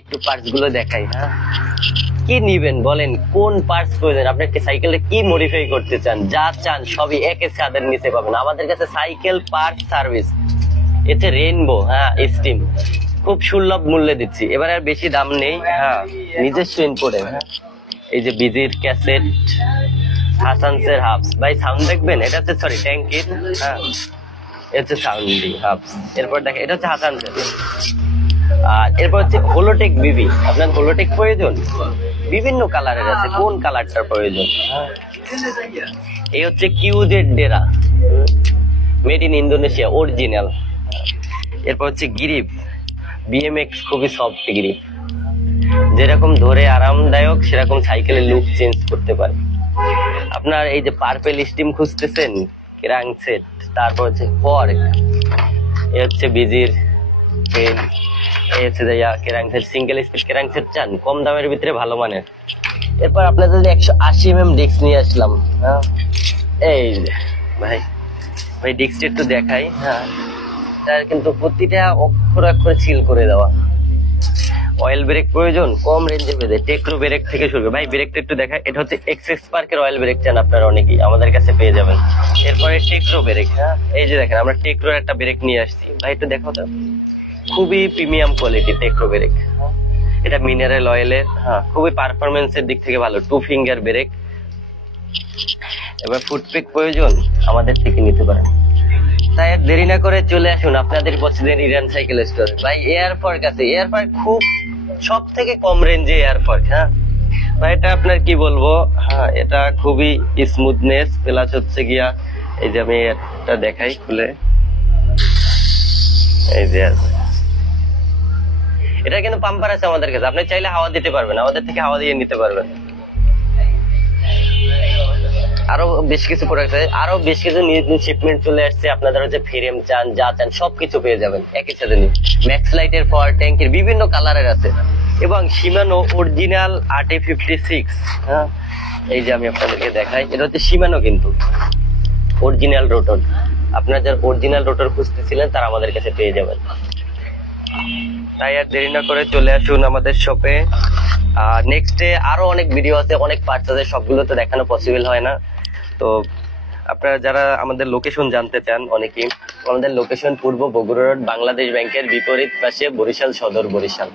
একটু পার্টস গুলো দেখাই। হ্যাঁ, কি নিবেন বলেন, কোন পার্টস প্রয়োজন, আপনি কি সাইকেলে কি মডিফাই করতে চান, যা চান সবই একের ছাদের নিচে পাবেন আমাদের কাছে। সাইকেল পার্টস সার্ভিস, এতে রেইনবো, হ্যাঁ স্টিম, খুব সুলভ মূল্যে দিচ্ছি। এবার আর বেশি দাম নেই, হ্যাঁ নিজস্ব ইনপুটে। হ্যাঁ, এই যে বিজির ক্যাসেট, হাসানসের হাবস, ভাই সাউন্ড দেখবেন, এটা হচ্ছে সরি ট্যাঙ্কির। হ্যাঁ, এটা হচ্ছে সাউন্ডি হাবস। এরপর দেখেন এটা হচ্ছে হাসানসের। আর এরপর হচ্ছে হোলোটেক বিবি, আপনার হোলোটেক প্রয়োজন, বিভিন্ন কালারের আছে, কোন কালারটার প্রয়োজন। হ্যাঁ, এই হচ্ছে কিউজেড ডেরা, মেড ইন ইন্দোনেশিয়া, অরিজিনাল। এরপর হচ্ছে গ্রিপ, বিএমএক্স, খুবই সফট গ্রিপ, যেরকম ধরে আরামদায়ক সেরকম সাইকেলের লুক চেঞ্জ করতে পারে। আপনার এই যে পার্পেল স্টিম খুঁজতেছেন, ক্র্যাং সেট, তারপর হচ্ছে ফর্ক, এ হচ্ছে বিজির চেন, এই হচ্ছে crank set, single speed crank set চান কম দামের ভিতরে ভালো মানের। এরপর আপনাদের 180 ডিস্ক নিয়ে আসলাম। হ্যাঁ, এই ভাই ভাই ডিস্কটা একটু দেখাই। হ্যাঁ, তার কিন্তু প্রতিটা অক্ষর অক্ষরে সিল করে দেওয়া। অয়েল ব্রেক প্রয়োজন কম রেঞ্জে পেয়ে, টেক্রো ব্রেক থেকে শুরু। ভাই ব্রেকটা একটু দেখায়, এটা হচ্ছে এক্সএস পার্কের অয়েল ব্রেক চান আপনারা অনেকেই, আমাদের কাছে পেয়ে যাবেন। এরপরে টেক্রো ব্রেক। হ্যাঁ, এই যে দেখেন আমরা টেক্রোর একটা ব্রেক নিয়ে আসছি, ভাই একটু দেখো তো, খুবই প্রিমিয়াম কোয়ালিটি টেক্রো ব্রেক। এটা মিনারেল অয়েলের, হ্যাঁ খুবই পারফরমেন্সের দিক থেকে ভালো, 2 ফিঙ্গার ব্রেক। এবার ফুটপেক প্রয়োজন আমাদের থেকে নিতে পারেন। তাই আর দেরি না করে চলে আসুন আপনাদের পছন্দের ইরান সাইকেল স্টোর। ভাই এয়ারফর্ক আছে, এয়ারফর্ক খুব সব থেকে কম রেঞ্জে এয়ারফর্ক। হ্যাঁ ভাই, এটা আপনার কি বলবো, হ্যাঁ এটা খুবই স্মুথনেস প্লাস হচ্ছে গিয়া, এই যে আমি একটা দেখাই খুলে, এই যে আছে, এটা কিন্তু পাম্পার আছে আমাদের কাছে, আপনি চাইলে হাওয়া দিতে পারবেন, আমাদের থেকে হাওয়া দিয়ে নিতে পারবেন। আরো বেশ কিছু প্রোডাক্ট আছে, আরো বেশ কিছু শিপমেন্ট চলে আসছে। আপনাদের হচ্ছে ফ্রেম চান, যা চান সবকিছু পেয়ে যাবেন একই সাথে নিয়ে। ম্যাক্স লাইটের পাওয়ার ট্যাঙ্কের বিভিন্ন কালারের আছে, এবং শিমানো অরিজিনাল RT56। হ্যাঁ, এই যে আমি আপনাদেরকে দেখাই, এটা হচ্ছে শিমানো কিন্তু অরিজিনাল রোটর। আপনারা যারা অরিজিনাল রোটর খুঁজতেছিলেন তারা আমাদের কাছে পেয়ে যাবেন। তাই আর দেরি না করে চলে আসুন আমাদের শপে। আর নেক্সটে আরো অনেক ভিডিও আছে, অনেক পার্টস আছে, সবগুলো তো দেখানো পসিবল হয় না। তো আপনারা যারা আমাদের লোকেশন জানতে চান অনেকেই, আমাদের লোকেশন পূর্ব বগুড়া রোড, বাংলাদেশ ব্যাংকের বিপরীত পাশে, বরিশাল সদর, বরিশাল।